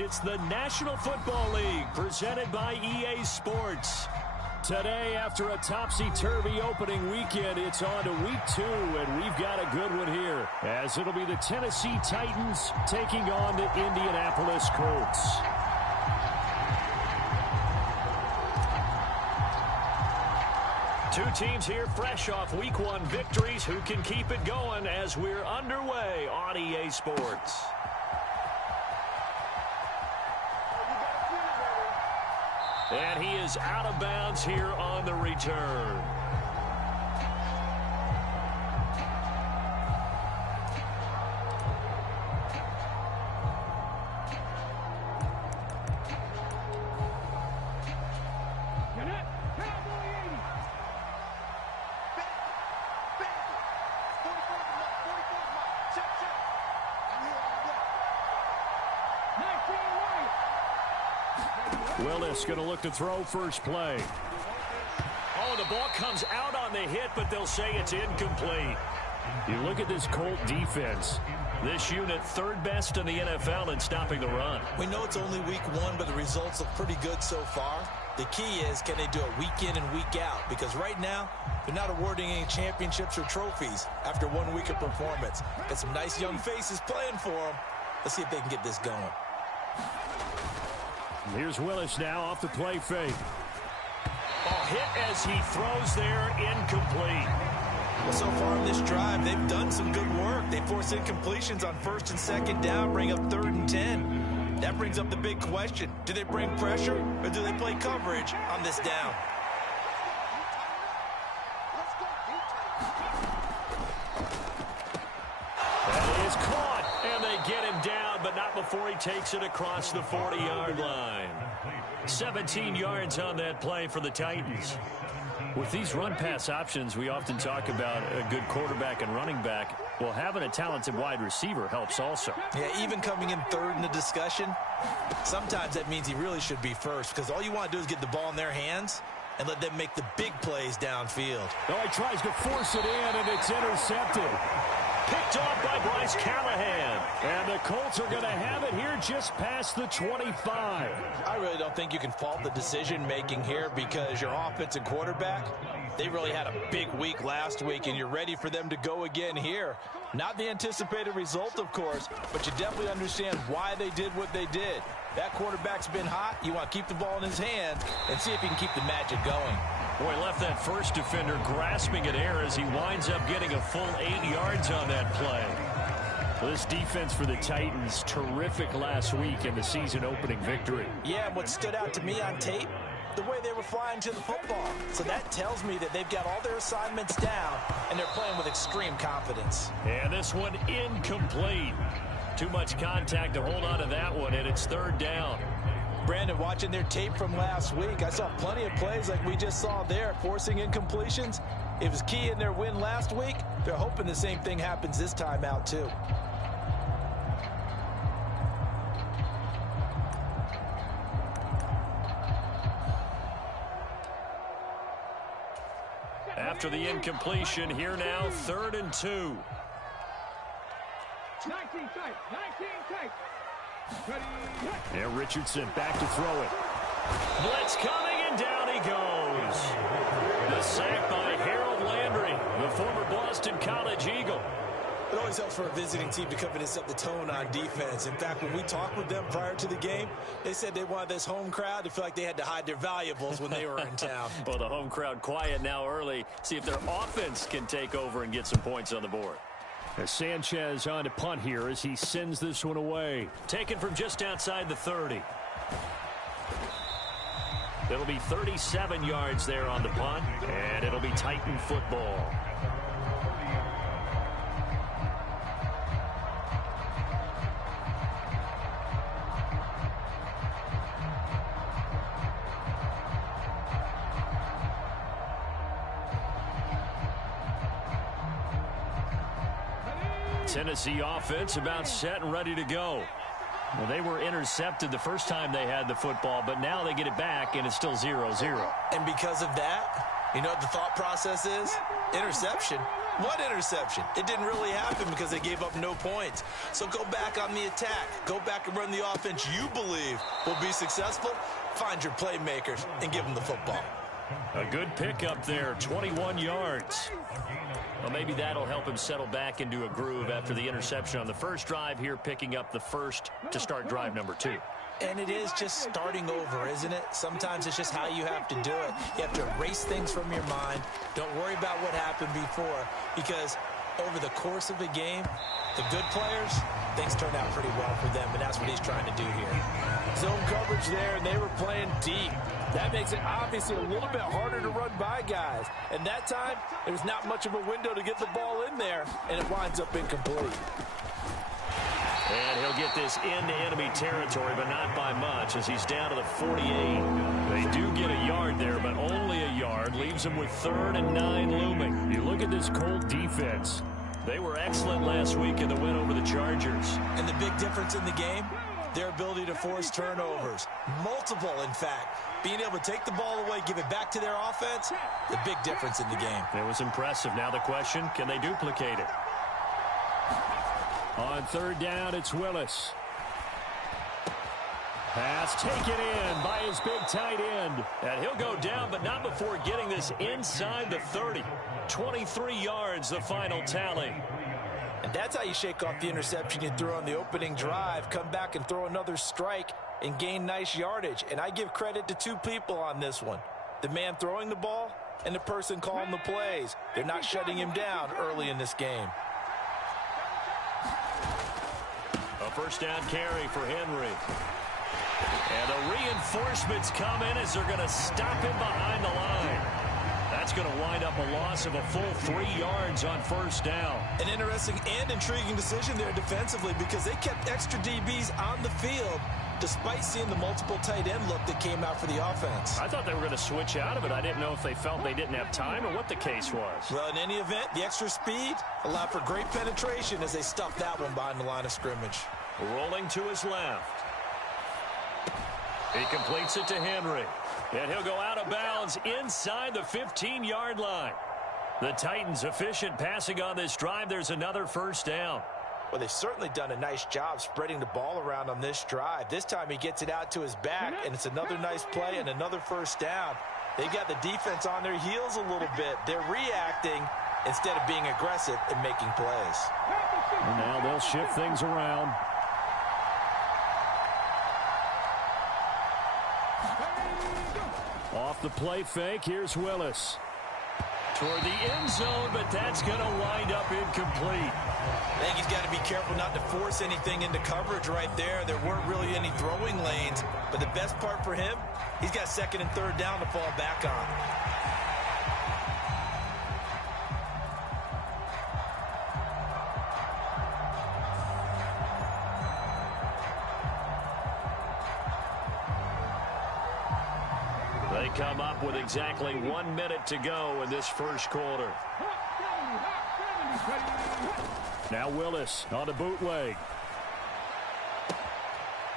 It's the National Football League presented by EA Sports. Today, after a topsy-turvy opening weekend, it's on to week 2, and we've got a good one here, as it'll be the Tennessee Titans taking on the Indianapolis Colts. Two teams here fresh off week 1 victories. Who can keep it going as we're underway on EA Sports? And he is out of bounds here on the return. Willis going to look to throw first play. Oh, the ball comes out on the hit, but they'll say it's incomplete. You look at this Colt defense. This unit, 3rd best in the NFL in stopping the run. We know it's only week 1, but the results look pretty good so far. The key is, can they do it week in and week out? Because right now, they're not awarding any championships or trophies after 1 week of performance. Got some nice young faces playing for them. Let's see if they can get this going. Here's Willis now off the play fake. Oh, hit as he throws there, incomplete. Well, so far in this drive, they've done some good work. They force incompletions on 1st and 2nd down, bring up 3rd and 10. That brings up the big question. Do they bring pressure or do they play coverage on this down? That is caught, and they get him down, but not before he takes it across the 40-yard line. 17 yards on that play for the Titans. With these run-pass options, we often talk about a good quarterback and running back. Well, having a talented wide receiver helps also. Yeah, even coming in 3rd in the discussion, sometimes that means he really should be first, because all you want to do is get the ball in their hands and let them make the big plays downfield. Oh, he tries to force it in, and it's intercepted. Picked off by Bryce Callahan. And the Colts are going to have it here just past the 25. I really don't think you can fault the decision-making here, because your offense and quarterback, they really had a big week last week, and you're ready for them to go again here. Not the anticipated result, of course, but you definitely understand why they did what they did. That quarterback's been hot. You want to keep the ball in his hand and see if he can keep the magic going. Boy, left that first defender grasping at air as he winds up getting a full 8 yards on that play. Well, this defense for the Titans, terrific last week in the season-opening victory. Yeah, and what stood out to me on tape, the way they were flying to the football. So that tells me that they've got all their assignments down, and they're playing with extreme confidence. And this one incomplete. Too much contact to hold on to that one, and it's 3rd down. Brandon, watching their tape from last week, I saw plenty of plays like we just saw there, forcing incompletions. It was key in their win last week. They're hoping the same thing happens this time out, too. After the incompletion, here now, 3rd and 2. 19 tight, 19 tight. And Richardson back to throw it. Blitz coming, and down he goes. The sack by Harold Landry, the former Boston College Eagle. It always helps for a visiting team to come in and set the tone on defense. In fact, when we talked with them prior to the game, they said they wanted this home crowd to feel like they had to hide their valuables when they were in town. Well, the home crowd quiet now early. See if their offense can take over and get some points on the board. As Sanchez on to punt here as he sends this one away. Taken from just outside the 30. It'll be 37 yards there on the punt, and it'll be Titan football. Tennessee offense about set and ready to go. Well, they were intercepted the first time they had the football, but now they get it back, and it's still 0-0. And because of that, you know what the thought process is? Interception. One interception. It didn't really happen because they gave up no points. So go back on the attack. Go back and run the offense you believe will be successful. Find your playmakers and give them the football. A good pickup there, 21 yards. Well, maybe that'll help him settle back into a groove after the interception on the first drive here, picking up the first to start drive number 2. And it is just starting over, isn't it? Sometimes it's just how you have to do it. You have to erase things from your mind. Don't worry about what happened before, because over the course of a game, the good players, things turn out pretty well for them, and that's what he's trying to do here. Zone coverage there, and they were playing deep. That makes it obviously a little bit harder to run by guys. And that time, there's not much of a window to get the ball in there, and it winds up incomplete. And he'll get this into enemy territory, but not by much, as he's down to the 48. They do get a yard there, but only a yard. Leaves them with 3rd and 9 looming. You look at this Colt defense. They were excellent last week in the win over the Chargers. And the big difference in the game, their ability to force turnovers. Multiple, in fact. Being able to take the ball away, give it back to their offense, the big difference in the game. It was impressive. Now the question, can they duplicate it? On 3rd down, it's Willis. Pass taken in by his big tight end. And he'll go down, but not before getting this inside the 30. 23 yards, the final tally. And that's how you shake off the interception you threw on the opening drive, come back and throw another strike and gain nice yardage. And I give credit to 2 people on this one. The man throwing the ball and the person calling the plays. They're not shutting him down early in this game. A first down carry for Henry. And the reinforcements come in as they're going to stop him behind the line. That's going to wind up a loss of a full 3 yards on first down. An interesting and intriguing decision there defensively, because they kept extra DBs on the field despite seeing the multiple tight end look that came out for the offense. I thought they were going to switch out of it. I didn't know if they felt they didn't have time or what the case was. Well, in any event, the extra speed allowed for great penetration as they stuffed that one behind the line of scrimmage. Rolling to his left. He completes it to Henry. And he'll go out of bounds inside the 15-yard line. The Titans efficient passing on this drive. There's another first down. Well, they've certainly done a nice job spreading the ball around on this drive. This time he gets it out to his back, and it's another nice play and another first down. They've got the defense on their heels a little bit. They're reacting instead of being aggressive and making plays. And now they'll shift things around. Off the play fake, here's Willis. Toward the end zone, but that's going to wind up incomplete. I think he's got to be careful not to force anything into coverage right there. There weren't really any throwing lanes, but the best part for him, he's got 2nd and 3rd down to fall back on. They come up with exactly 1 minute to go in this first quarter. Now Willis on a bootleg.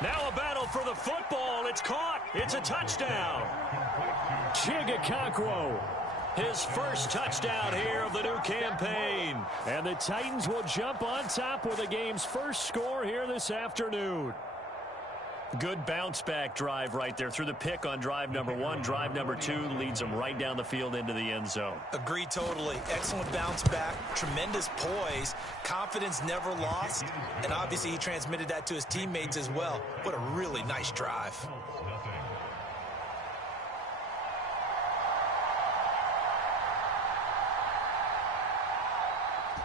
Now a battle for the football. It's caught. It's a touchdown. Chigakakwo, his first touchdown here of the new campaign. And the Titans will jump on top with the game's first score here this afternoon. Good bounce-back drive right there through the pick on drive number 1. Drive number 2 leads them right down the field into the end zone. Agree totally. Excellent bounce back, tremendous poise, confidence never lost, and obviously he transmitted that to his teammates as well. What a really nice drive.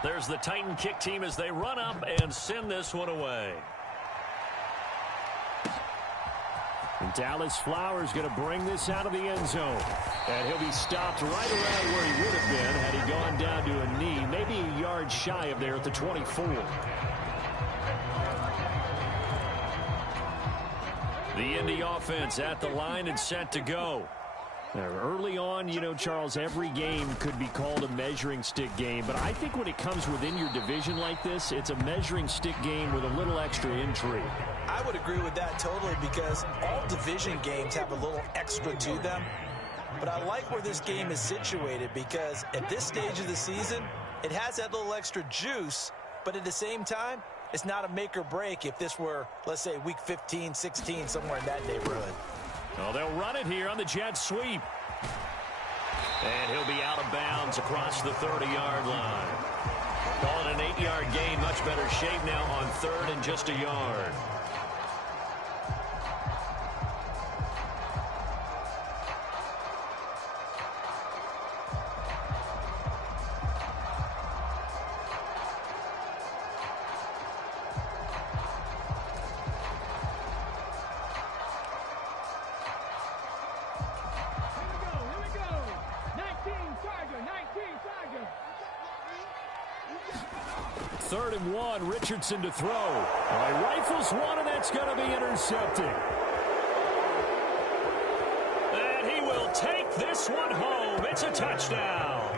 There's the Titan kick team as they run up and send this one away. And Dallas Flowers going to bring this out of the end zone. And he'll be stopped right around where he would have been had he gone down to a knee, maybe a yard shy of there at the 24. The Indy offense at the line and set to go. Early on, you know, Charles, every game could be called a measuring stick game. But I think when it comes within your division like this, it's a measuring stick game with a little extra intrigue. I would agree with that totally, because all division games have a little extra to them. But I like where this game is situated, because at this stage of the season, It has that little extra juice, but at the same time, it's not a make or break if this were, let's say, week 15, 16, somewhere in that neighborhood. Well, they'll run it here on the jet sweep. And he'll be out of bounds across the 30-yard line. Calling an 8-yard gain, much better shape now on 3rd and just a yard. Third and 1, Richardson to throw. All right, rifles one, and that's going to be intercepted. And he will take this one home. It's a touchdown.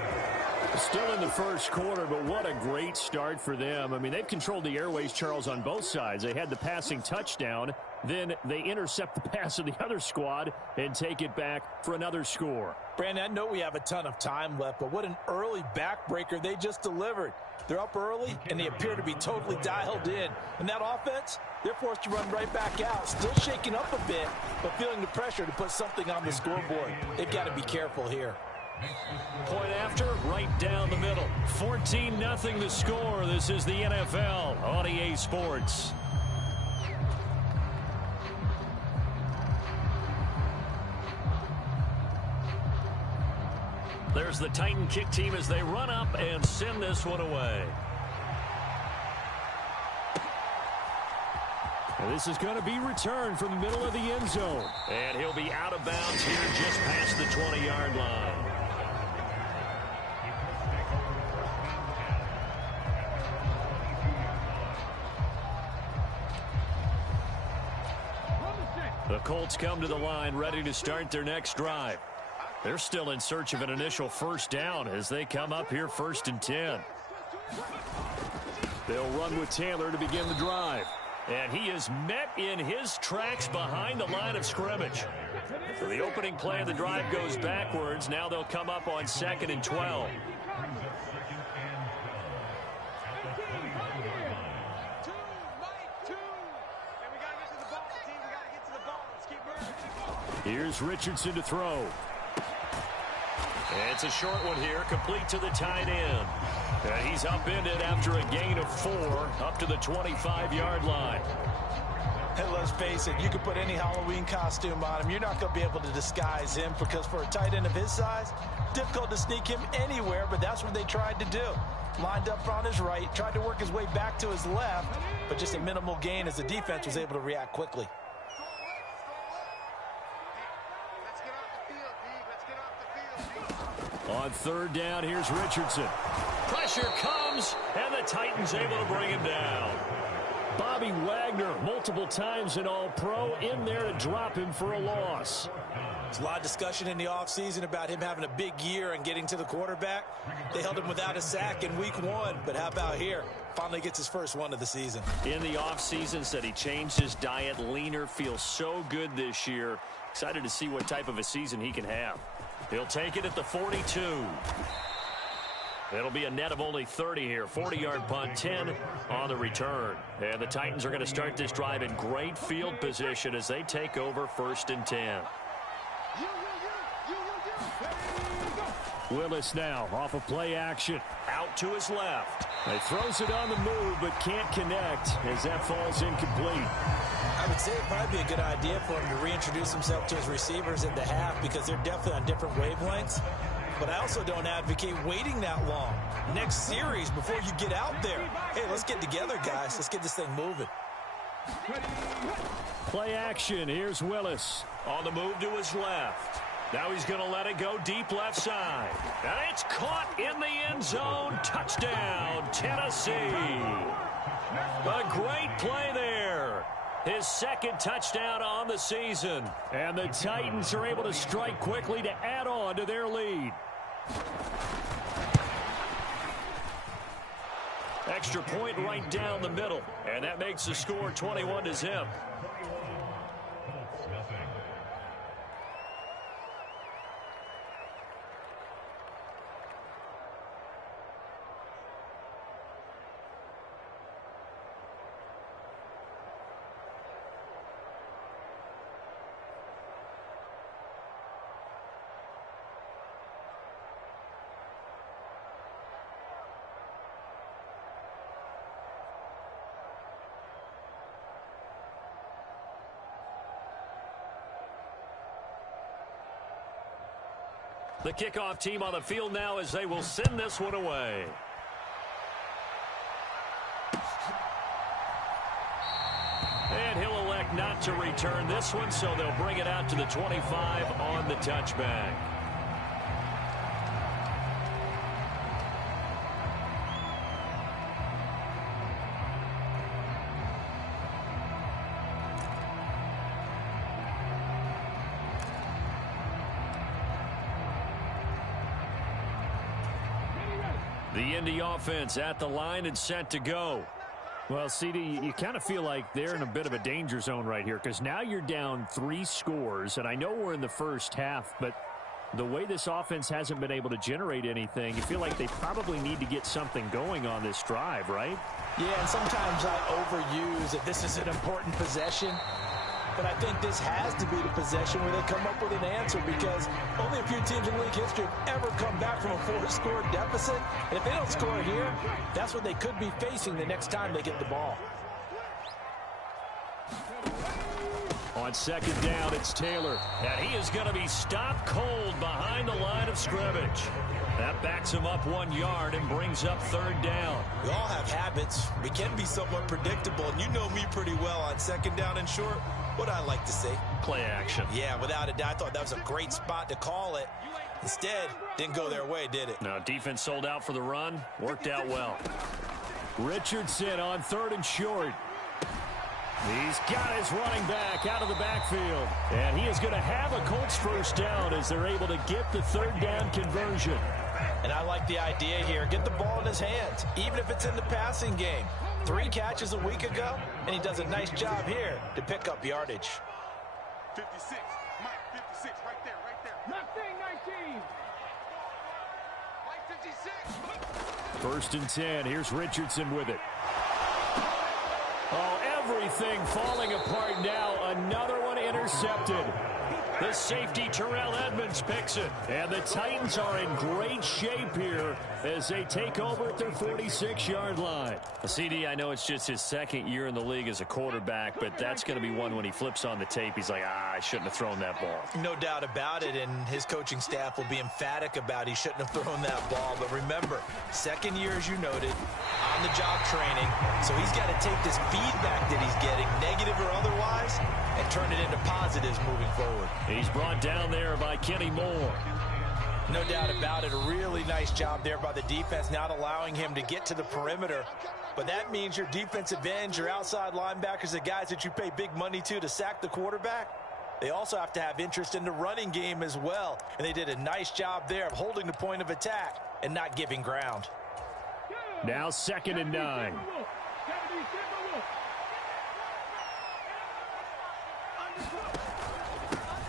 Still in the first quarter, but what a great start for them. I mean, they've controlled the airways, Charles, on both sides. They had the passing touchdown. Then they intercept the pass of the other squad and take it back for another score. Brandon, I know we have a ton of time left, but what an early backbreaker they just delivered. They're up early, and they appear to be totally dialed in. And that offense, they're forced to run right back out, still shaking up a bit, but feeling the pressure to put something on the scoreboard. They've got to be careful here. Point after, right down the middle. 14-0 the score. This is the NFL on EA Sports. There's the Titan kick team as they run up and send this one away. And this is going to be returned from the middle of the end zone. And he'll be out of bounds here just past the 20-yard line. The Colts come to the line ready to start their next drive. They're still in search of an initial first down as they come up here 1st and 10. They'll run with Taylor to begin the drive. And he is met in his tracks behind the line of scrimmage. So the opening play of the drive goes backwards. Now they'll come up on 2nd and 12. Here's Richardson to throw. It's a short one here, complete to the tight end. And he's upended after a gain of 4 up to the 25-yard line. And let's face it, you can put any Halloween costume on him. You're not going to be able to disguise him because for a tight end of his size, difficult to sneak him anywhere, but that's what they tried to do. Lined up on his right, tried to work his way back to his left, but just a minimal gain as the defense was able to react quickly. On 3rd down, here's Richardson. Pressure comes, and the Titans able to bring him down. Bobby Wagner, multiple times an All-Pro, in there to drop him for a loss. There's a lot of discussion in the offseason about him having a big year and getting to the quarterback. They held him without a sack in week 1, but how about here? Finally gets his first one of the season. In the offseason, said he changed his diet, leaner, feels so good this year. Excited to see what type of a season he can have. He'll take it at the 42. It'll be a net of only 30 here. 40-yard punt, 10 on the return. And the Titans are going to start this drive in great field position as they take over 1st and 10. Willis now off of play action. Out to his left. He throws it on the move but can't connect as that falls incomplete. I would say it'd probably be a good idea for him to reintroduce himself to his receivers at the half because they're definitely on different wavelengths. But I also don't advocate waiting that long. Next series before you get out there. Hey, let's get together, guys. Let's get this thing moving. Play action. Here's Willis. On the move to his left. Now he's going to let it go deep left side. And it's caught in the end zone. Touchdown, Tennessee. A great play there. His 2nd touchdown on the season. And the Titans are able to strike quickly to add on to their lead. Extra point right down the middle. And that makes the score 21-0. The kickoff team on the field now as they will send this one away. And he'll elect not to return this one, so they'll bring it out to the 25 on the touchback. The Indy offense at the line and set to go. Well, CD, you kind of feel like they're in a bit of a danger zone right here because now you're down 3 scores, and I know we're in the first half, but the way this offense hasn't been able to generate anything, you feel like they probably need to get something going on this drive, right? Yeah, and sometimes I overuse if this is an important possession. But I think this has to be the possession where they come up with an answer because only a few teams in league history have ever come back from a 4-score deficit. And if they don't score here, that's what they could be facing the next time they get the ball. On second down, it's Taylor. And he is going to be stopped cold behind the line of scrimmage. That backs him up 1 yard and brings up third down. We all have habits. We can be somewhat predictable. And you know me pretty well on second down and short. What I like to say? Play action. Yeah, without a doubt. I thought that was a great spot to call it. Instead, didn't go their way, did it? No, defense sold out for the run. Worked out well. Richardson on third and short. He's got his running back out of the backfield. And he is going to have a Colts first down as they're able to get the third down conversion. And I like the idea here. Get the ball in his hands, even if it's in the passing game. 3 catches a week ago, and he does a nice job here to pick up yardage. 56, Mike, 56, right there. Left thing, 19. Mike, 56. First and 10. Here's Richardson with it. Oh, everything falling apart now. Another one intercepted. The safety, Terrell Edmonds, picks it. And the Titans are in great shape here as they take over at their 46-yard line. CD, I know it's just his second year in the league as a quarterback, but that's going to be one when he flips on the tape. He's like, I shouldn't have thrown that ball. No doubt about it, and his coaching staff will be emphatic about he shouldn't have thrown that ball. But remember, second year, as you noted, on-the-job training, so he's got to take this feedback that he's getting, negative or otherwise, and turn it into positives moving forward. He's brought down there by Kenny Moore. No doubt about it. A really nice job there by the defense, not allowing him to get to the perimeter. But that means your defensive ends, your outside linebackers, the guys that you pay big money to sack the quarterback, they also have to have interest in the running game as well. And they did a nice job there of holding the point of attack and not giving ground. Now 2nd and 9.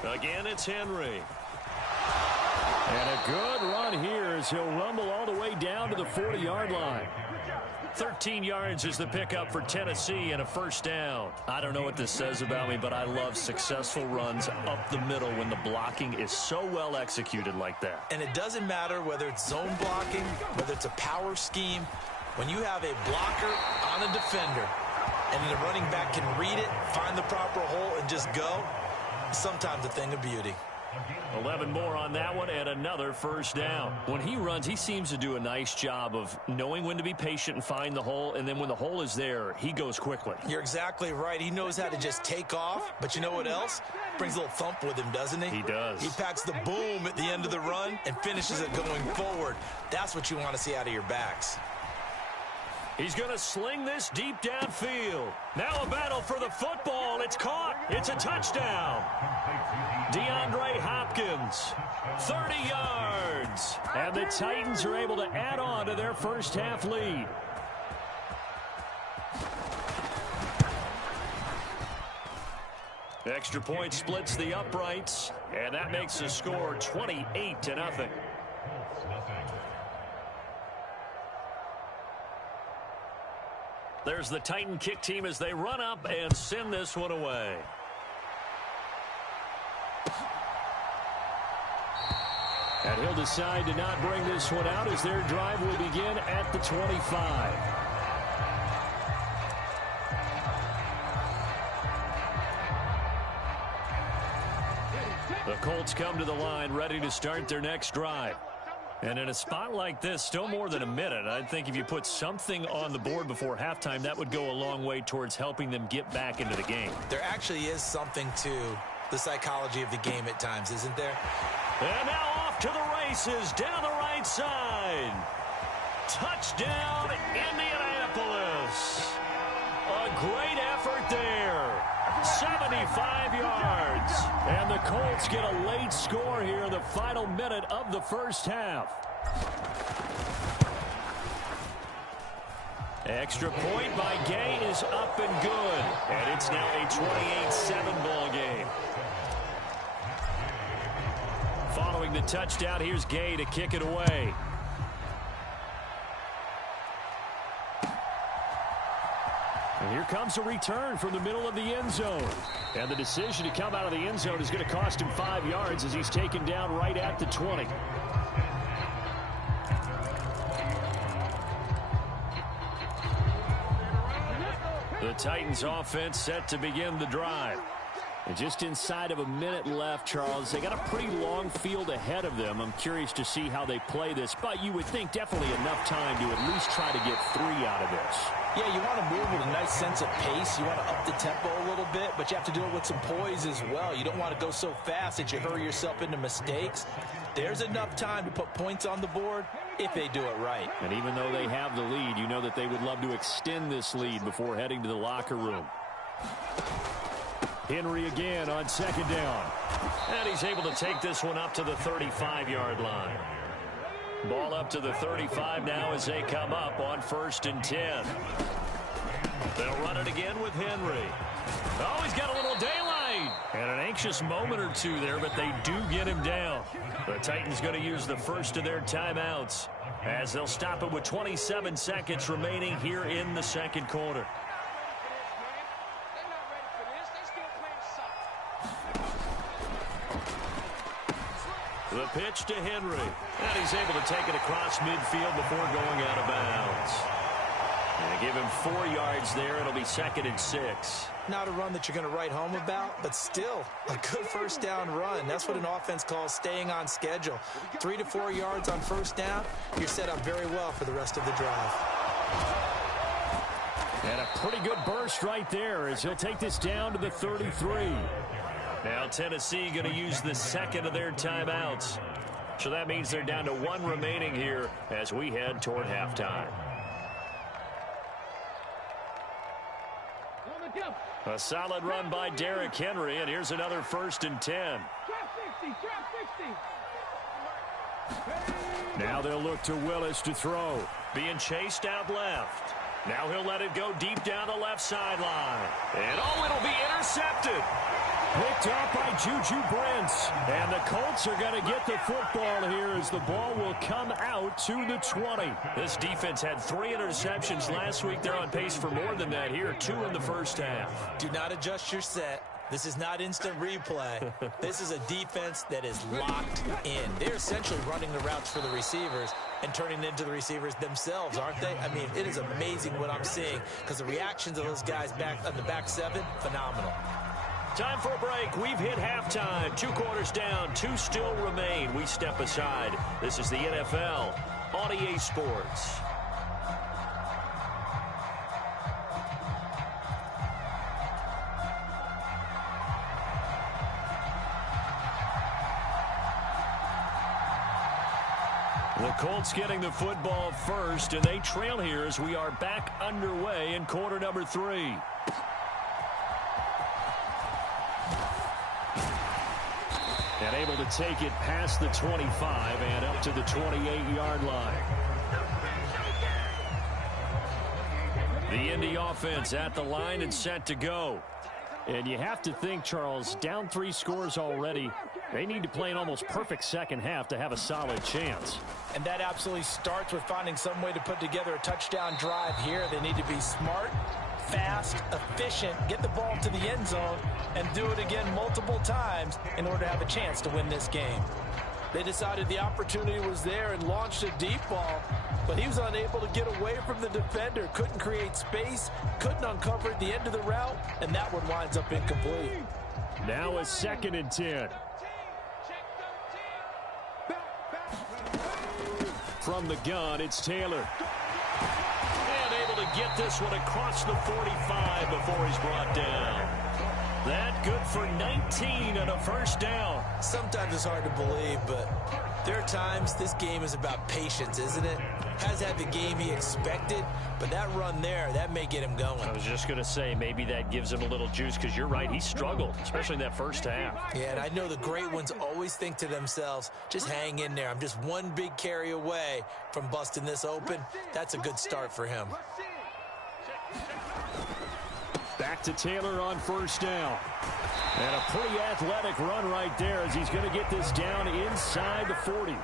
Again, it's Henry. And a good run here as he'll rumble all the way down to the 40-yard line. 13 yards is the pickup for Tennessee and a first down. I don't know what this says about me, but I love successful runs up the middle when the blocking is so well executed like that. And it doesn't matter whether it's zone blocking, whether it's a power scheme. When you have a blocker on a defender and the running back can read it, find the proper hole, and just go, sometimes a thing of beauty. 11 more on that one and another first down. When he runs, he seems to do a nice job of knowing when to be patient and find the hole, and then when the hole is there, he goes quickly. You're exactly right. He knows how to just take off, but you know what else? Brings a little thump with him, doesn't he? He does. He packs the boom at the end of the run and finishes it going forward. That's what you want to see out of your backs. He's going to sling this deep downfield. Now a battle for the football. It's caught. It's a touchdown. DeAndre Hopkins, 30 yards. And the Titans are able to add on to their first half lead. Extra point splits the uprights, and that makes the score 28-0. There's the Titan kick team as they run up and send this one away. And he'll decide to not bring this one out as their drive will begin at the 25. The Colts come to the line ready to start their next drive. And in a spot like this, still more than a minute, I think if you put something on the board before halftime, that would go a long way towards helping them get back into the game. There actually is something to the psychology of the game at times, isn't there? And now off to the races down the right side. Touchdown, Indianapolis. A great effort there. 75 yards. And the Colts get a late score here in the final minute of the first half. Extra point by Gay is up and good. And it's now a 28-7 ball game. Following the touchdown, here's Gay to kick it away. And here comes a return from the middle of the end zone. And the decision to come out of the end zone is going to cost him 5 yards as he's taken down right at the 20. The Titans offense set to begin the drive. And just inside of a minute left, Charles. They got a pretty long field ahead of them. I'm curious to see how they play this, but you would think definitely enough time to at least try to get 3 out of this. Yeah, you want to move with a nice sense of pace. You want to up the tempo a little bit, but you have to do it with some poise as well. You don't want to go so fast that you hurry yourself into mistakes. There's enough time to put points on the board if they do it right. And even though they have the lead, you know that they would love to extend this lead before heading to the locker room. Henry again on second down. And he's able to take this one up to the 35-yard line. Ball up to the 35 now as they come up on 1st and 10. They'll run it again with Henry. Oh, he's got a little daylight. And an anxious moment or two there, but they do get him down. The Titans going to use the first of their timeouts as they'll stop it with 27 seconds remaining here in the second quarter. The pitch to Henry. And he's able to take it across midfield before going out of bounds. And give him 4 yards there. It'll be 2nd and 6. Not a run that you're going to write home about, but still a good first down run. That's what an offense calls staying on schedule. 3 to 4 yards on first down. You're set up very well for the rest of the drive. And a pretty good burst right there as he'll take this down to the 33. Now Tennessee going to use the second of their timeouts. So that means they're down to 1 remaining here as we head toward halftime. A solid run by Derrick Henry, and here's another 1st and 10. Now they'll look to Willis to throw. Being chased out left. Now he'll let it go deep down the left sideline. And oh, it'll be intercepted. Picked up by Juju Brents. And the Colts are going to get the football here as the ball will come out to the 20. This defense had 3 interceptions last week. They're on pace for more than that here. 2 in the first half. Do not adjust your set. This is not instant replay. This is a defense that is locked in. They're essentially running the routes for the receivers and turning into the receivers themselves, aren't they? I mean, it is amazing what I'm seeing because the reactions of those guys back on the back 7, phenomenal. Time for a break. We've hit halftime. 2 quarters down. 2 still remain. We step aside. This is the NFL on EA Sports. The Colts getting the football first, and they trail here as we are back underway in quarter number 3. And able to take it past the 25 and up to the 28-yard line. The Indy offense at the line and set to go. And you have to think, Charles, down 3 scores already. They need to play an almost perfect second half to have a solid chance. And that absolutely starts with finding some way to put together a touchdown drive here. They need to be smart, fast, efficient, get the ball to the end zone, and do it again multiple times in order to have a chance to win this game. They decided the opportunity was there and launched a deep ball, but he was unable to get away from the defender, couldn't create space, couldn't uncover the end of the route, and that one winds up incomplete. Now a 2nd and 10. From the gun, it's Taylor. And able to get this one across the 45 before he's brought down. That good for 19 and a first down. Sometimes it's hard to believe, but there are times this game is about patience, isn't it? Has had the game he expected, but that run there, that may get him going. I was just going to say, maybe that gives him a little juice, because you're right, he struggled, especially in that first half. Yeah, and I know the great ones always think to themselves, just hang in there. I'm just one big carry away from busting this open. That's a good start for him. Back to Taylor on first down. And a pretty athletic run right there as he's going to get this down inside the 40.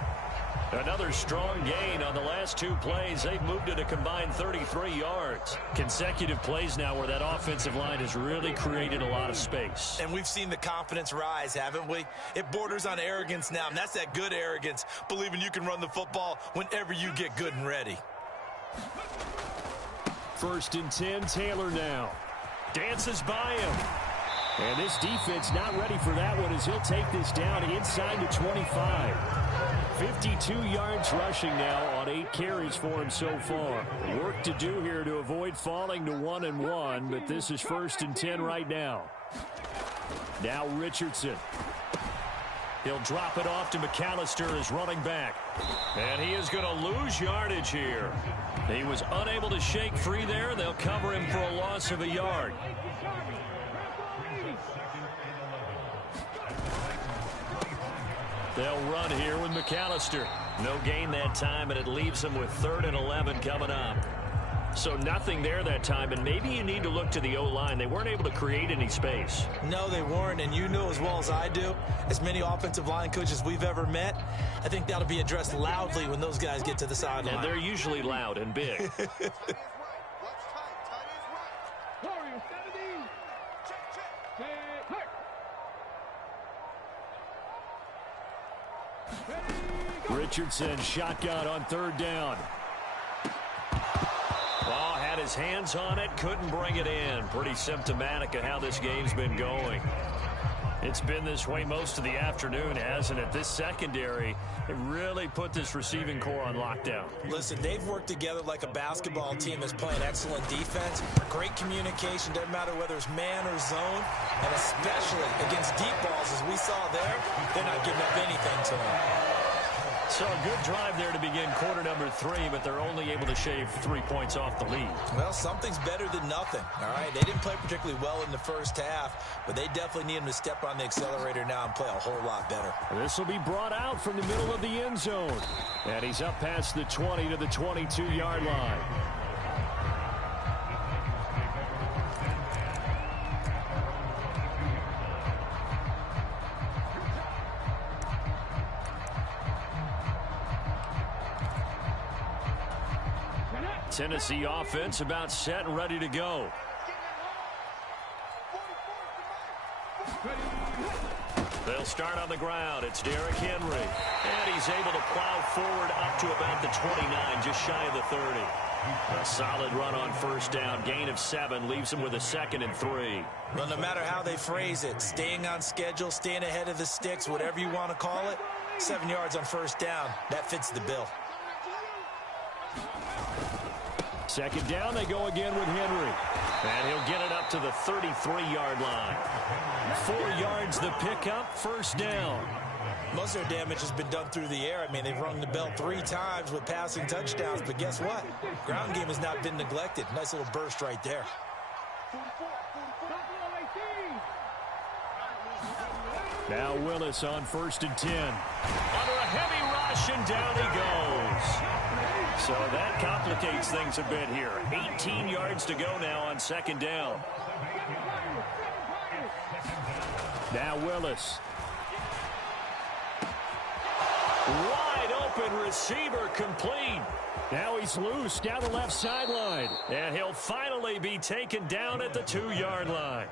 Another strong gain on the last two plays. They've moved it a combined 33 yards. Consecutive plays now where that offensive line has really created a lot of space. And we've seen the confidence rise, haven't we? It borders on arrogance now, and that's that good arrogance, believing you can run the football whenever you get good and ready. 1st and 10, Taylor now. Dances by him. And this defense not ready for that one as he'll take this down inside the 25. 52 yards rushing now on 8 carries for him so far. Work to do here to avoid falling to 1-1, but this is 1st and 10 right now. Now Richardson. He'll drop it off to McAllister as running back. And he is going to lose yardage here. He was unable to shake free there. They'll cover him for a loss of a yard. They'll run here with McAllister. No gain that time, and it leaves them with 3rd and 11 coming up. So nothing there that time, and maybe you need to look to the O-line. They weren't able to create any space. No, they weren't, and you know as well as I do, as many offensive line coaches we've ever met, I think that'll be addressed loudly when those guys get to the sideline. And they're usually loud and big. Richardson shotgun on 3rd down. Oh, had his hands on it, couldn't bring it in. Pretty symptomatic of how this game's been going. It's been this way most of the afternoon, hasn't it? This secondary, it really put this receiving core on lockdown. Listen, they've worked together like a basketball team that's playing excellent defense. Great communication, doesn't matter whether it's man or zone, and especially against deep balls, as we saw there, they're not giving up anything to them. So a good drive there to begin quarter number 3, but they're only able to shave 3 points off the lead. Well, something's better than nothing, all right? They didn't play particularly well in the first half, but they definitely need them to step on the accelerator now and play a whole lot better. This will be brought out from the middle of the end zone. And he's up past the 20 to the 22-yard line. Tennessee offense about set and ready to go. They'll start on the ground. It's Derrick Henry. And he's able to plow forward up to about the 29, just shy of the 30. A solid run on first down. Gain of 7 leaves him with a 2nd and 3. Well, no matter how they phrase it, staying on schedule, staying ahead of the sticks, whatever you want to call it, 7 yards on first down, that fits the bill. 2nd down, they go again with Henry. And he'll get it up to the 33-yard line. 4 yards the pickup, first down. Most of their damage has been done through the air. I mean, they've rung the bell 3 times with passing touchdowns, but guess what? Ground game has not been neglected. Nice little burst right there. Now Willis on 1st and 10. Under a heavy rush, and down he goes. So that complicates things a bit here. 18 yards to go now on 2nd down. Now Willis. Wide open receiver complete. Now he's loose down the left sideline. And he'll finally be taken down at the 2-yard line.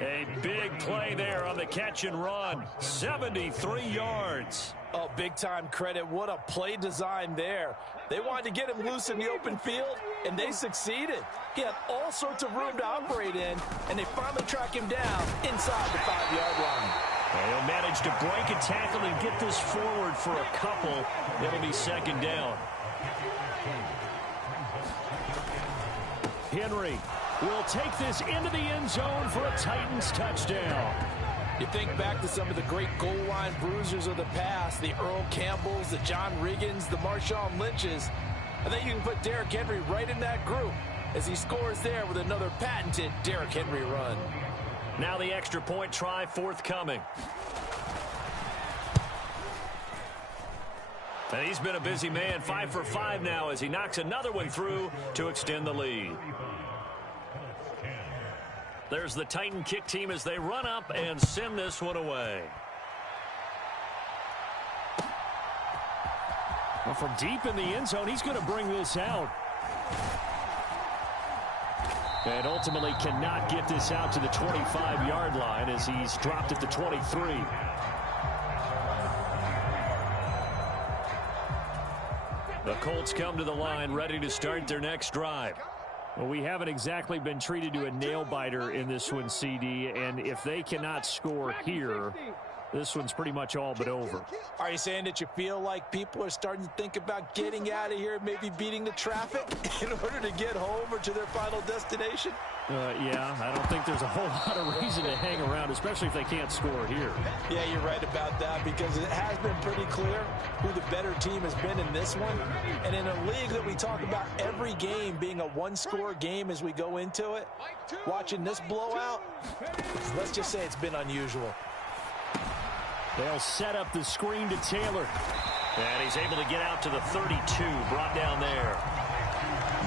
A big play there on the catch and run. 73 yards. Oh, big-time credit. What a play design there. They wanted to get him loose in the open field, and they succeeded. He had all sorts of room to operate in, and they finally track him down inside the 5-yard line. And he'll manage to break a tackle and get this forward for a couple. It'll be 2nd down. Henry will take this into the end zone for a Titans touchdown. You think back to some of the great goal line bruisers of the past, the Earl Campbells, the John Riggins, the Marshawn Lynches. I think you can put Derrick Henry right in that group as he scores there with another patented Derrick Henry run. Now the extra point try forthcoming. And he's been a busy man, 5 for 5 now as he knocks another one through to extend the lead. There's the Titan kick team as they run up and send this one away. Well, from deep in the end zone, he's going to bring this out. And ultimately cannot get this out to the 25-yard line as he's dropped at the 23. The Colts come to the line ready to start their next drive. Well, we haven't exactly been treated to a nail-biter in this one, CD, and if they cannot score here, this one's pretty much all but over. Are you saying that you feel like people are starting to think about getting out of here, maybe beating the traffic in order to get home or to their final destination? Yeah, I don't think there's a whole lot of reason to hang around, especially if they can't score here. Yeah, you're right about that because it has been pretty clear who the better team has been in this one. And in a league that we talk about every game being a one-score game as we go into it, watching this blowout, let's just say it's been unusual. They'll set up the screen to Taylor. And he's able to get out to the 32, brought down there.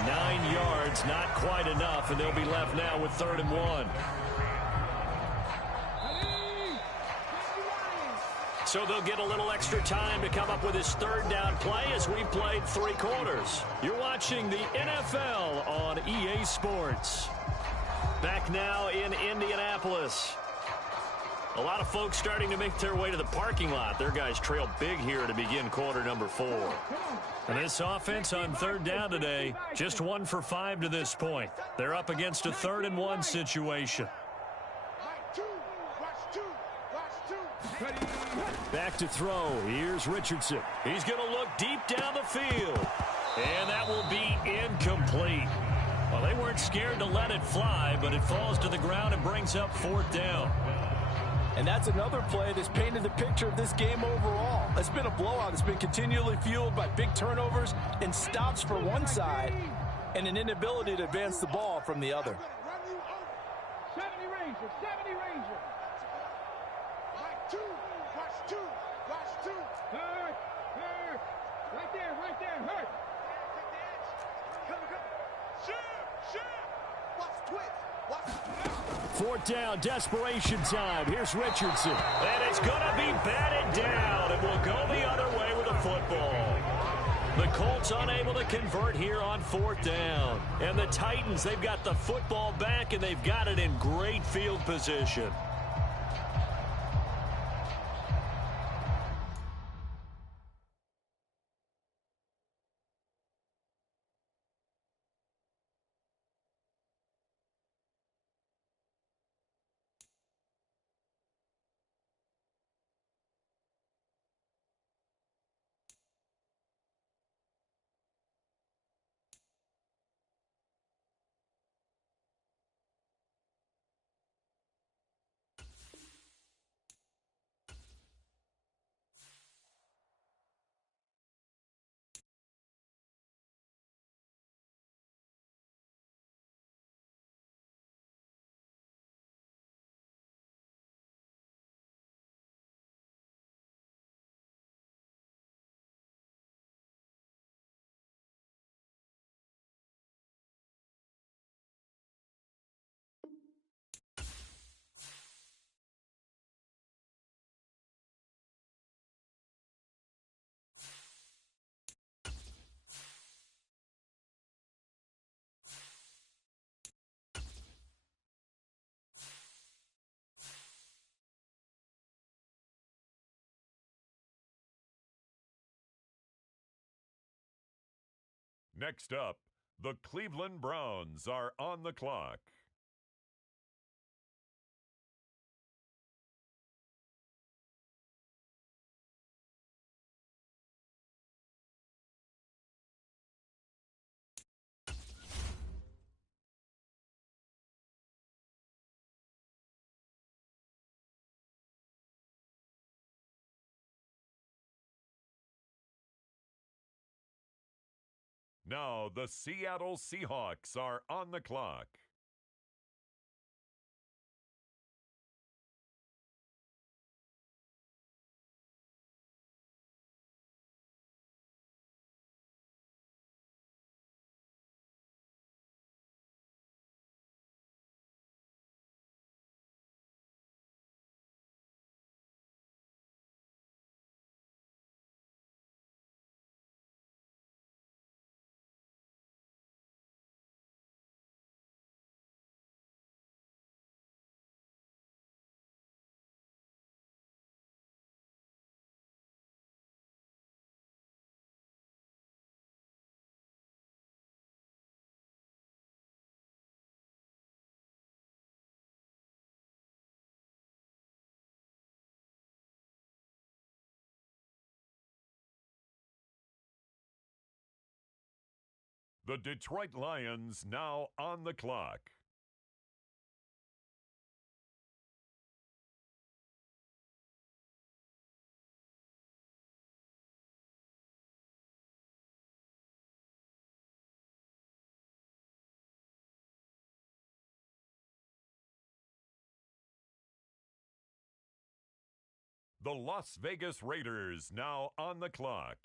9 yards, not quite enough, and they'll be left now with 3rd and 1. So they'll get a little extra time to come up with his 3rd down play as we played 3 quarters. You're watching the NFL on EA Sports. Back now in Indianapolis. A lot of folks starting to make their way to the parking lot. Their guys trail big here to begin quarter number 4. And this offense on 3rd down today, just 1 for 5 to this point. They're up against a 3rd and 1 situation. Back to throw. Here's Richardson. He's going to look deep down the field. And that will be incomplete. Well, they weren't scared to let it fly, but it falls to the ground and brings up 4th down. And that's another play that's painted the picture of this game overall. It's been a blowout. It's been continually fueled by big turnovers and stops for one side and an inability to advance the ball from the other. 70 Ranger, 70 Ranger. Watch 2, watch 2. Hurt. Right there, hurt. Come. Shoot. Watch twitch. 4th down, desperation time. Here's Richardson. And it's going to be batted down. It will go the other way with the football. The Colts unable to convert here on 4th down. And the Titans, they've got the football back, and they've got it in great field position. Next up, the Cleveland Browns are on the clock. Now the Seattle Seahawks are on the clock. The Detroit Lions now on the clock. The Las Vegas Raiders now on the clock.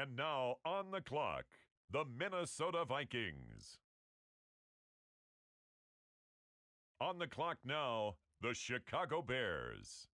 And now on the clock, the Minnesota Vikings. On the clock now, the Chicago Bears.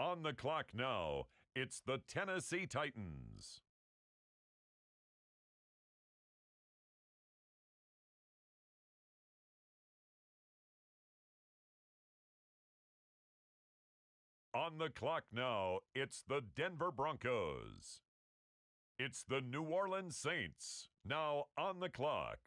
On the clock now, it's the Tennessee Titans. On the clock now, it's the Denver Broncos. It's the New Orleans Saints, now on the clock.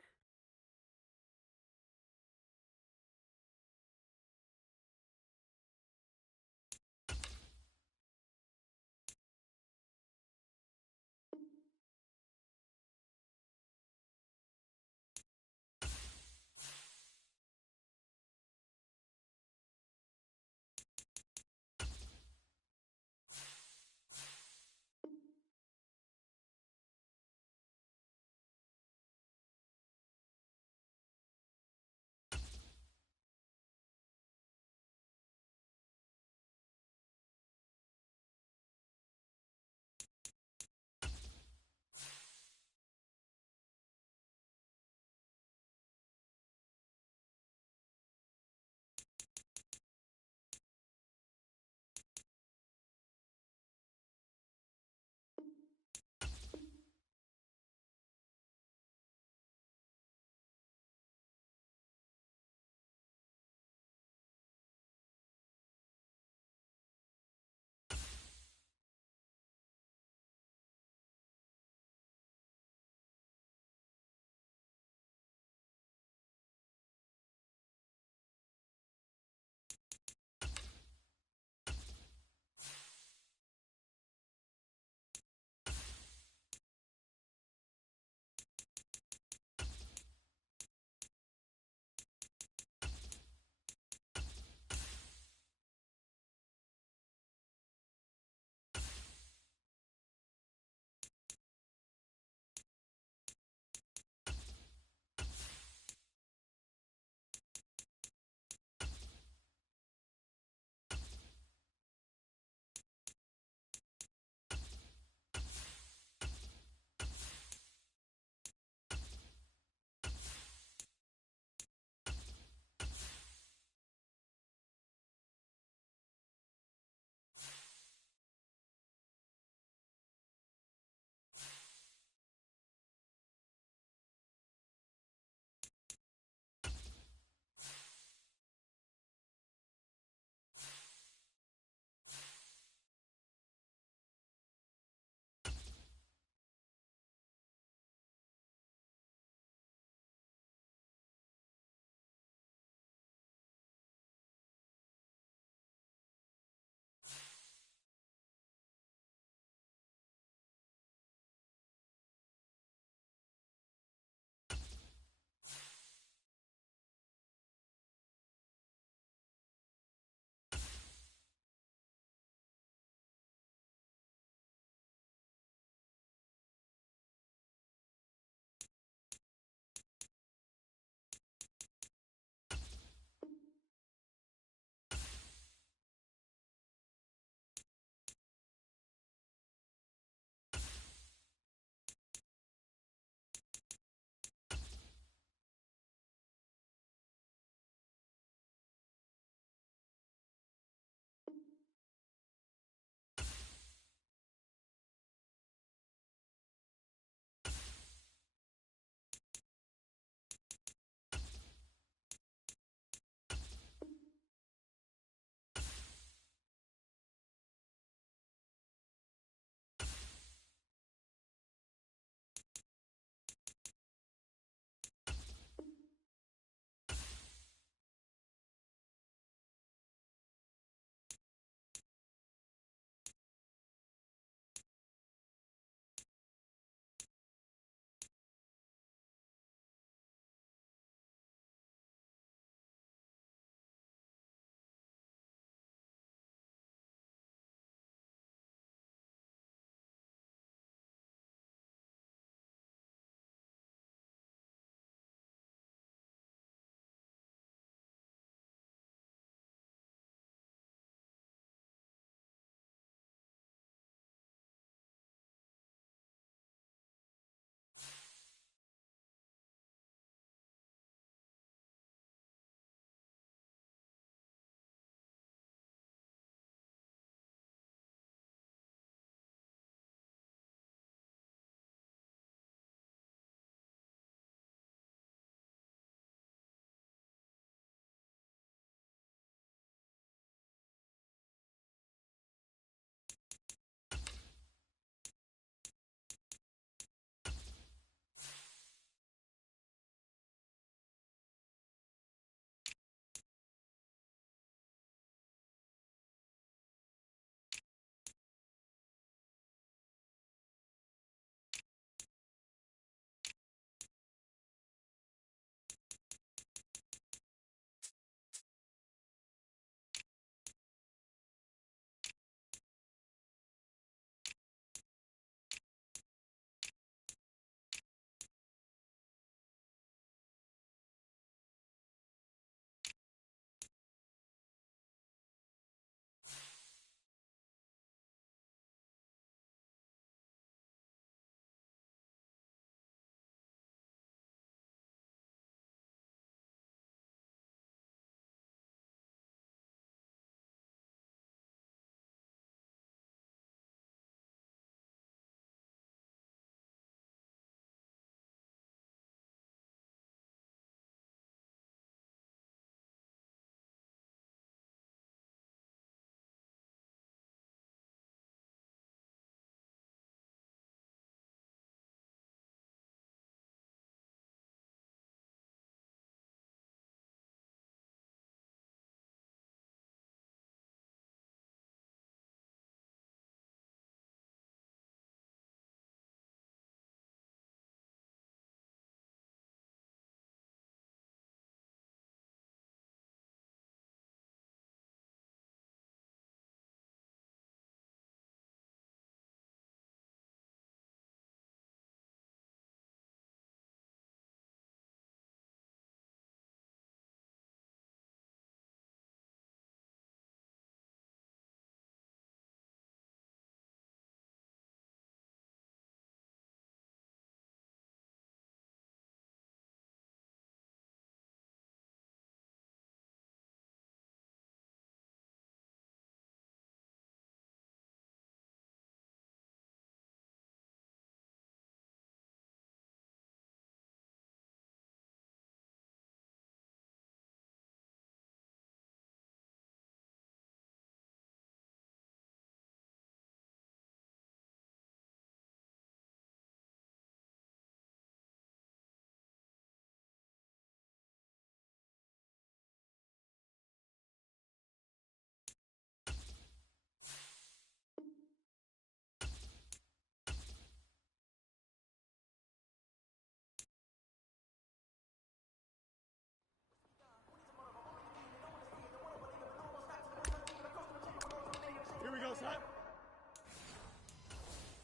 go, son.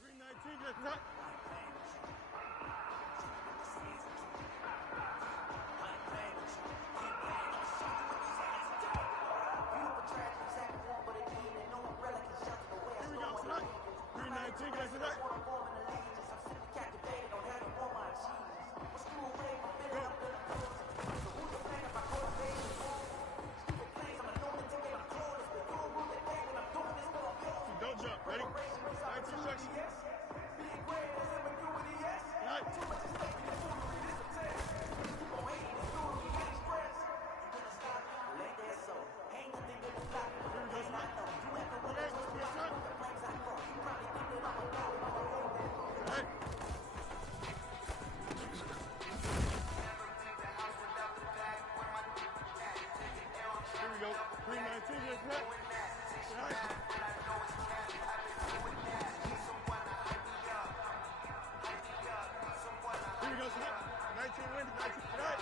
319, get that. Here we go, son. 319, get that. Don't jump. Ready? 19 seconds. Right. Here we go. 319 is next. Right. Here we go, son. 19 wins, 19 tonight.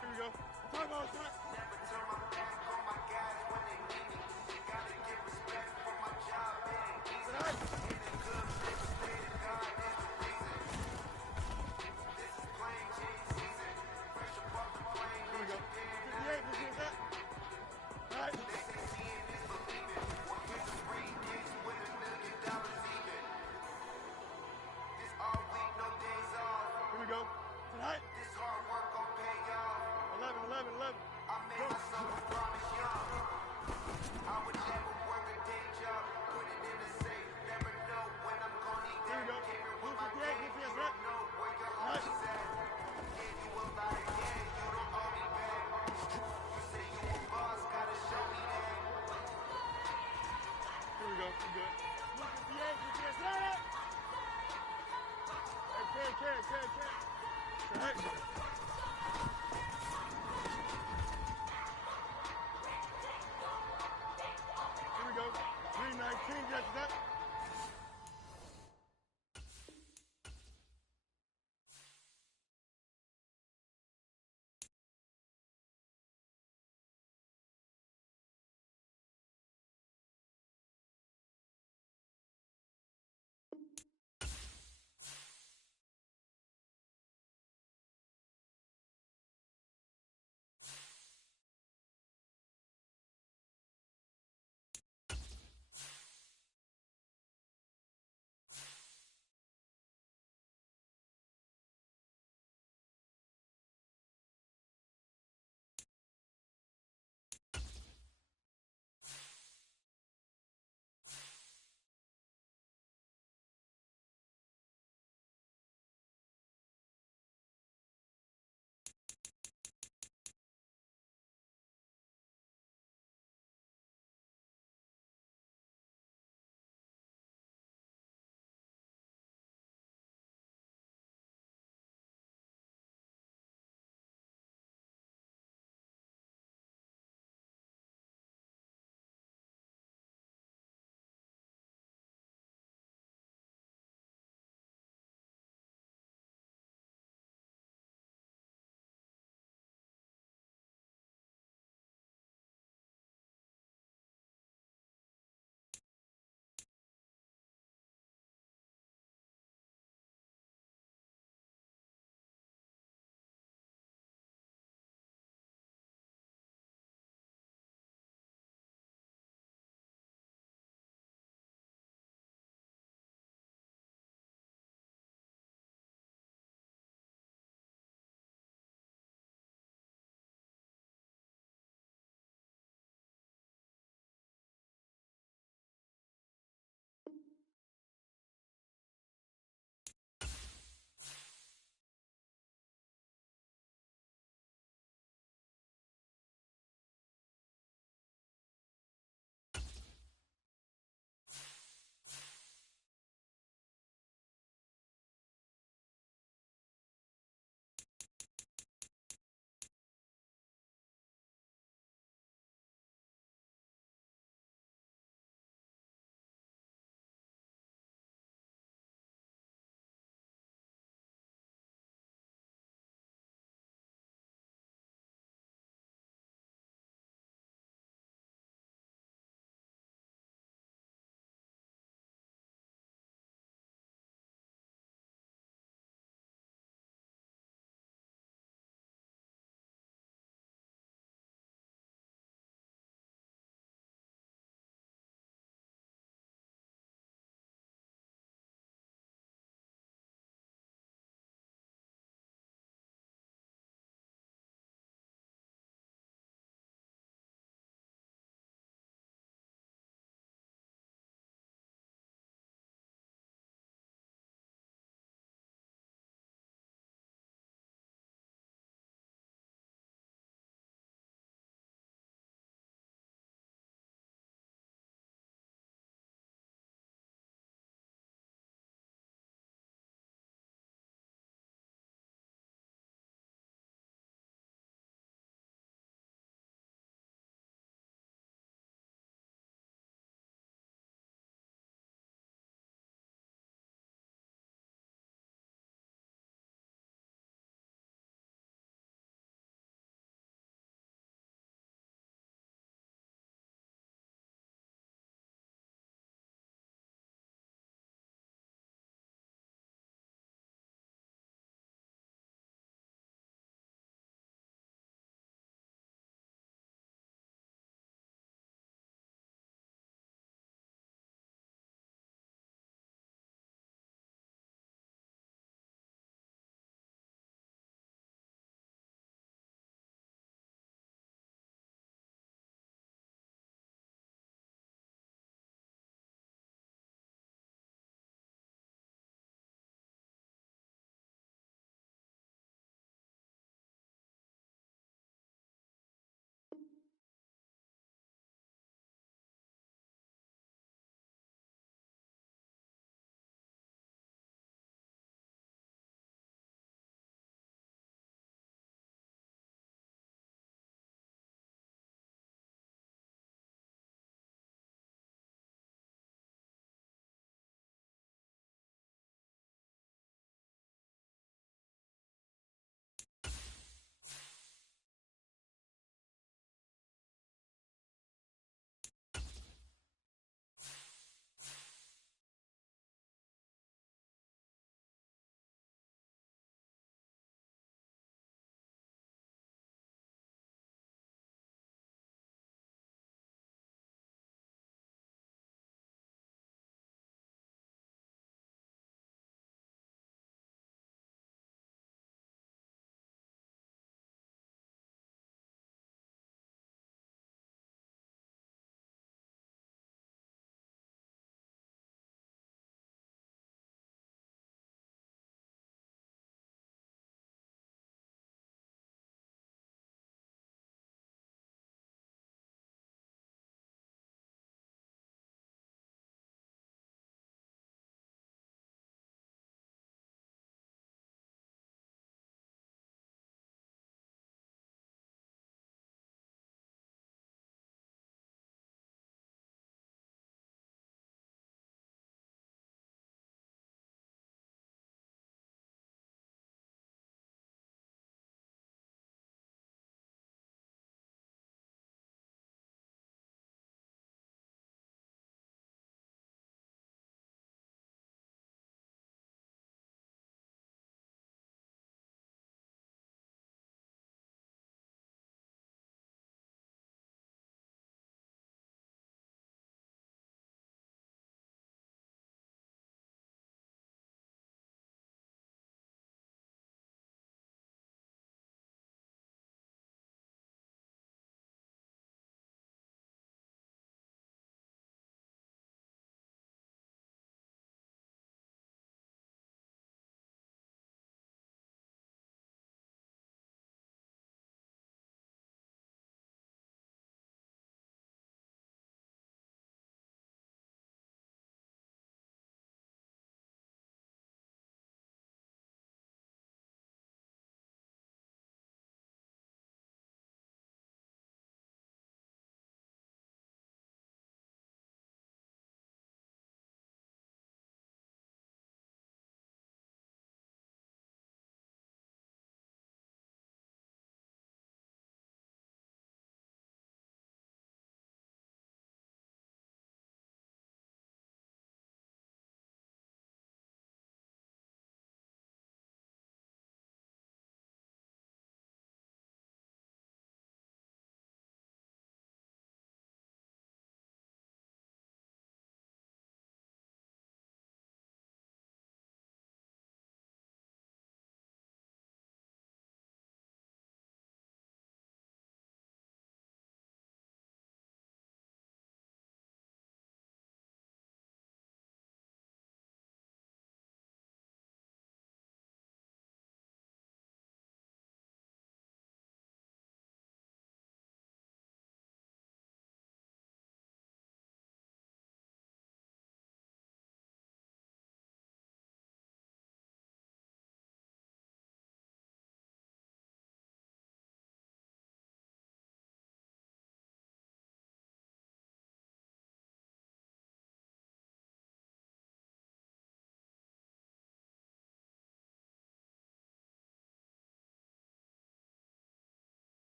Here we go. Talk about it, son. Tonight. Here we go. 58, let's get that. All right. Here we go. Tonight. 11, 11, 11. Go. Here we go. 58, get this up. Nice. Here we go. We're good. 58, get this up. Hey, carry. All right.